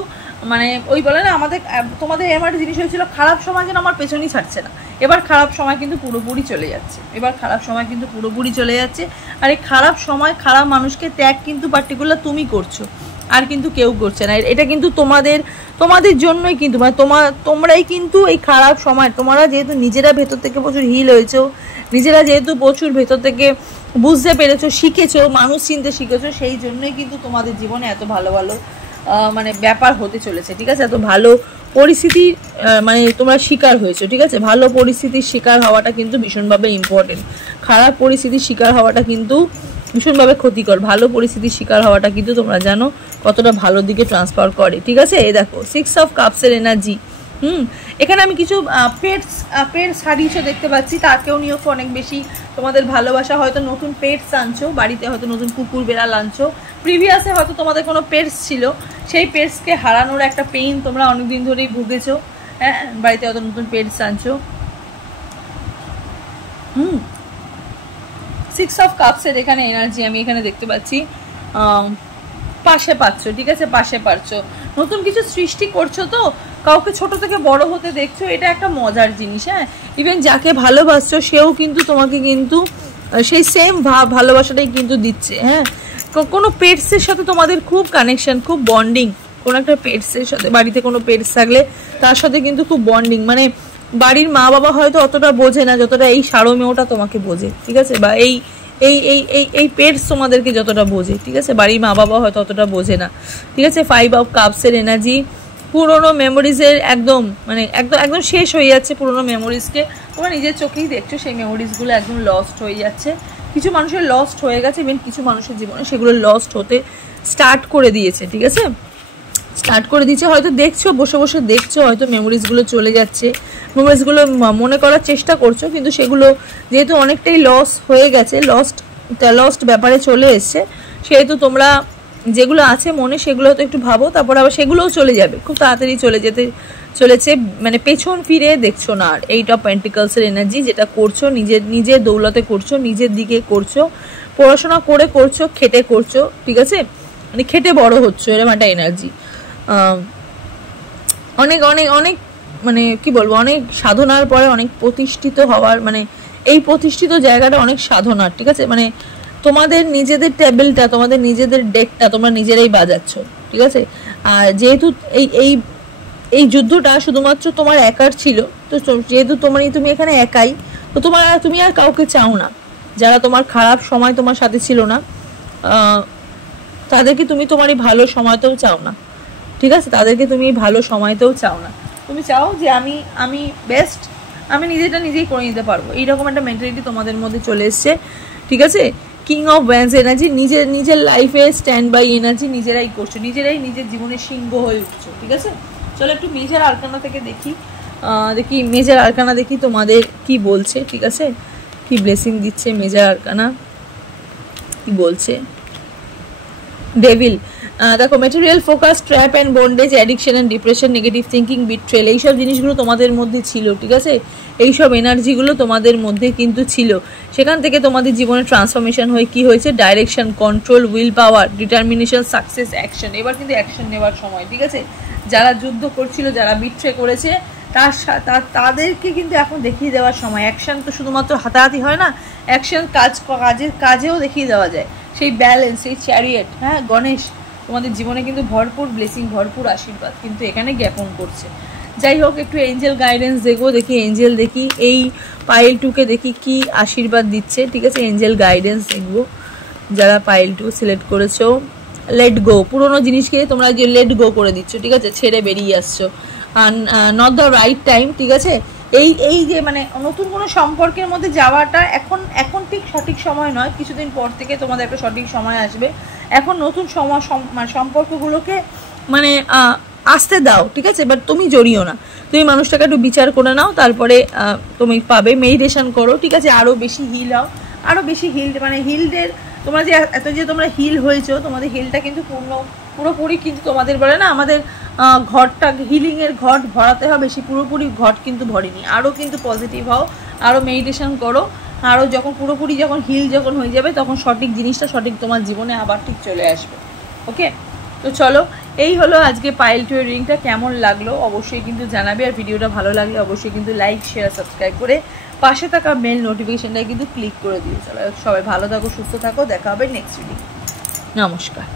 মানে ওই বলে না, তোমাদের এমন একটা জিনিস হয়েছিল, খারাপ সময় যেন আমার পেছনই ছাড়ছে না, এবার খারাপ সময় কিন্তু পুরোপুরি চলে যাচ্ছে, আর এই খারাপ সময় খারাপ মানুষকে ত্যাগ কিন্তু পার্টিকুলার তুমি করছো, আর কিন্তু কেউ করছে না। এটা কিন্তু তোমাদের জন্যই কিন্তু, মানে তোমরাই কিন্তু এই খারাপ সময়, তোমরা যেহেতু নিজেরা ভেতর থেকে প্রচুর হিল হয়েছো, নিজেরা যেহেতু প্রচুর ভেতর থেকে বুঝতে পেরেছো, শিখেছো, মানুষ চিনতে শিখেছো, সেই জন্যই কিন্তু তোমাদের জীবনে এত ভালো ভালো মানে ব্যাপার হতে চলেছে, ঠিক আছে? এত ভালো পরিস্থিতির মানে তোমরা শিকার হয়েছো, ঠিক আছে? ভালো পরিস্থিতির শিকার হওয়াটা কিন্তু ভীষণভাবে ইম্পর্টেন্ট। খারাপ পরিস্থিতির শিকার হওয়াটা কিন্তু ভীষণভাবে ক্ষতিকর। ভালো পরিস্থিতির শিকার হওয়াটা কিন্তু তোমরা জানো কতটা ভালো দিকে ট্রান্সফার করে, ঠিক আছে? এই দেখো 6 অফ কাপসের এনার্জি। এখানে আমি কিছু পেটস হারিয়েছো দেখতে পাচ্ছি, তাকেও নিয়েও অনেক বেশি তোমাদের ভালোবাসা। হয়তো নতুন পেটস আনছো বাড়িতে, হয়তো নতুন কুকুর বেড়াল আনছো। প্রিভিয়াসে হয়তো তোমাদের কোনো পেটস ছিল, সেই পেটসকে হারানোর একটা পেইন তোমরা অনেকদিন ধরেই ভুগেছো। হ্যাঁ, বাড়িতে হয়তো নতুন পেটস আনছো। 6 অফ কাপসের এখানে এনার্জি আমি এখানে দেখতে পাচ্ছি। পাশে পাচ্ছ, ঠিক আছে? পাশে পাচ্ছ, নতুন কিছু সৃষ্টি করছো, তো কাউকে ছোট থেকে বড় হতে দেখছো, এটা একটা মজার জিনিস। হ্যাঁ, ইভেন যাকে ভালোবাসছো সেও কিন্তু তোমাকে কিন্তু সেই সেম ভালোবাসাটাই কিন্তু দিচ্ছে। হ্যাঁ, কোনো পেটসের সাথে তোমাদের খুব কানেকশন, খুব বন্ডিং। কোনো একটা পেটসের সাথে, বাড়িতে কোনো পেটস থাকলে তার সাথে কিন্তু খুব বন্ডিং। মানে বাড়ির মা বাবা হয়তো অতটা বোঝে না যতটা এই সারমেয়টা তোমাকে বোঝে, ঠিক আছে? বা এই এই এই এই এই পেটস তোমাদেরকে যতটা বোঝে, ঠিক আছে? বাড়ির মা বাবা হয়তো অতটা বোঝে না, ঠিক আছে? 5 অফ কাপসের এনার্জি, পুরোনো মেমোরিজের একদম মানে একদম একদম শেষ হয়ে যাচ্ছে। পুরোনো মেমোরিজকে তোমরা নিজের চোখেই দেখছো, সেই মেমোরিজগুলো একদম লস্ট হয়ে যাচ্ছে। কিছু মানুষের লস্ট হয়ে গেছে, ইভেন কিছু মানুষের জীবনে সেগুলো লস্ট হতে স্টার্ট করে দিয়েছে, ঠিক আছে? স্টার্ট করে দিয়েছে, হয়তো দেখছো, বসে বসে দেখছো, হয়তো মেমোরিজগুলো চলে যাচ্ছে, মেমোরিজগুলো মনে করার চেষ্টা করছো, কিন্তু সেগুলো যেহেতু অনেকটাই লস হয়ে গেছে, লস্ট ব্যাপারে চলে এসছে, সেহেতু তোমরা যেগুলো আছে মনে সেগুলো তো একটু ভাবো, তারপর আবার সেগুলোও চলে যাবে, খুব তাড়াতাড়ি চলেছে। মানে পেছন ফিরে দেখছো না আর। 8 অফ পেন্টিকলসের এনার্জি, যেটা করছো নিজের দৌলতে করছো, নিজের দিকে করছো, পড়াশোনা করে করছো, খেটে করছো, ঠিক আছে? মানে খেটে বড় হচ্ছে, এরকম একটা এনার্জি। অনেক অনেক অনেক মানে কি বলবো, অনেক সাধনার পরে অনেক প্রতিষ্ঠিত হওয়ার, মানে এই প্রতিষ্ঠিত জায়গাটা অনেক সাধনার, ঠিক আছে? মানে তোমাদের নিজেদের টেবিলটা, তোমাদের নিজেদের ডেকটা তোমরা নিজেরাই বাজাচ্ছ, ঠিক আছে? আর যেহেতু এই এই এই যুদ্ধটা শুধুমাত্র তোমার একার ছিল, তো যেহেতু তুমি এখানে একাই, তো তুমি আর কাউকে চাও না। যারা তোমার খারাপ সময় তোমার সাথে ছিল না, তাদেরকে তুমি তোমারই ভালো সময়তেও চাও না, ঠিক আছে? তাদেরকে তুমি ভালো সময়তেও চাও না। তুমি চাও যে আমি বেস্ট, আমি নিজেটা নিজেই করে নিতে পারবো, এইরকম একটা মেন্টালিটি তোমাদের মধ্যে চলে এসছে, ঠিক আছে? কিং অফ ওয়ান্স এনার্জি, নিজের লাইফে স্ট্যান্ড বাই এনার্জি, নিজেরাই করছো, নিজেরাই নিজের জীবনের সিংহ হয়ে উঠছো, ঠিক আছে? চলো একটু মেজর আরকানা থেকে দেখি মেজর আরকানা দেখি তোমাদের কি বলছে, ঠিক আছে? কি ব্লেসিং দিচ্ছে মেজর আরকানা, কি বলছে? ডেভিল, দেখো material focus, trap and bondage, addiction and depression, negative thinking, betrayal, এইসব জিনিসগুলো তোমাদের মধ্যে ছিল, ঠিক আছে? এইসব এনার্জিগুলো তোমাদের মধ্যে কিন্তু ছিল। সেখান থেকে তোমাদের জীবনে ট্রান্সফরমেশন হয়ে কি হয়েছে? Direction, control, will power, determination, success, action. এবার কিন্তু অ্যাকশন নেওয়ার সময়, ঠিক আছে? যারা যুদ্ধ করছিল, যারা বিট্রে করেছে, তাদেরকে কিন্তু এখন দেখিয়ে দেওয়ার সময়। অ্যাকশন তো শুধুমাত্র হাতাহাতি হয় না, অ্যাকশন কাজেও দেখিয়ে দেওয়া যায়। সেই ব্যালেন্স, সেই চ্যারিয়েট, হ্যাঁ, গণেশ তোমাদের জীবনে কিন্তু ভরপুর ব্লেসিং, ভরপুর আশীর্বাদ কিন্তু এখানে জ্ঞাপন করছে। যাই হোক, একটু এঞ্জেল গাইডেন্স দেখবো, দেখি এঞ্জেল, দেখি এই পাইল 2কে দেখি কি আশীর্বাদ দিচ্ছে, ঠিক আছে? এঞ্জেল গাইডেন্স দেখবো। যারা পাইল 2 সিলেক্ট করেছো, লেট গো, পুরোনো জিনিসকে তোমরা যে লেট গো করে দিচ্ছ, ঠিক আছে? ছেড়ে বেরিয়ে আসছো। নট দ্য রাইট টাইম, ঠিক আছে? এই যে মানে নতুন কোনো সম্পর্কের মধ্যে যাওয়াটা এখন ঠিক সঠিক সময় নয়, কিছুদিন পর থেকে তোমাদের একটা সঠিক সময় আসবে। এখন নতুন সম্পর্কগুলোকে মানে আসতে দাও, ঠিক আছে? বাট তুমি জড়িও না, তুমি মানুষটাকে একটু বিচার করে নাও, তারপরে তুমি পাবে। মেডিটেশন করো, ঠিক আছে? আরও বেশি হিল হও, আরও বেশি হিলড, মানে হিলডের তোমরা যে এত যে তোমরা হিল হয়েছো, তোমাদের হিলটা কিন্তু পুরোপুরি কিন্তু তোমাদের বলে না, আমাদের ঘরটা হিলিংয়ের ঘট ভরাতে হবে, বেশি পুরোপুরি ঘট কিন্তু ভরেনি। আরও কিন্তু পজিটিভ হও, আরও মেডিটেশন করো, আরও যখন পুরোপুরি যখন হিল যখন হয়ে যাবে, তখন সঠিক জিনিসটা সঠিক তোমার জীবনে আবার ঠিক চলে আসবে। ওকে, তো চলো, এই হলো আজকে পাইল 2 রিডিংটা। কেমন লাগলো অবশ্যই কিন্তু জানাবে, আর ভিডিওটা ভালো লাগলে অবশ্যই কিন্তু লাইক, শেয়ার, সাবস্ক্রাইব করে পাশে থাকা বেল নোটিফিকেশনটা কিন্তু ক্লিক করে দিও। চলো, সবাই ভালো থাকো, সুস্থ থাকো, দেখা হবে নেক্সট রিডিং। নমস্কার।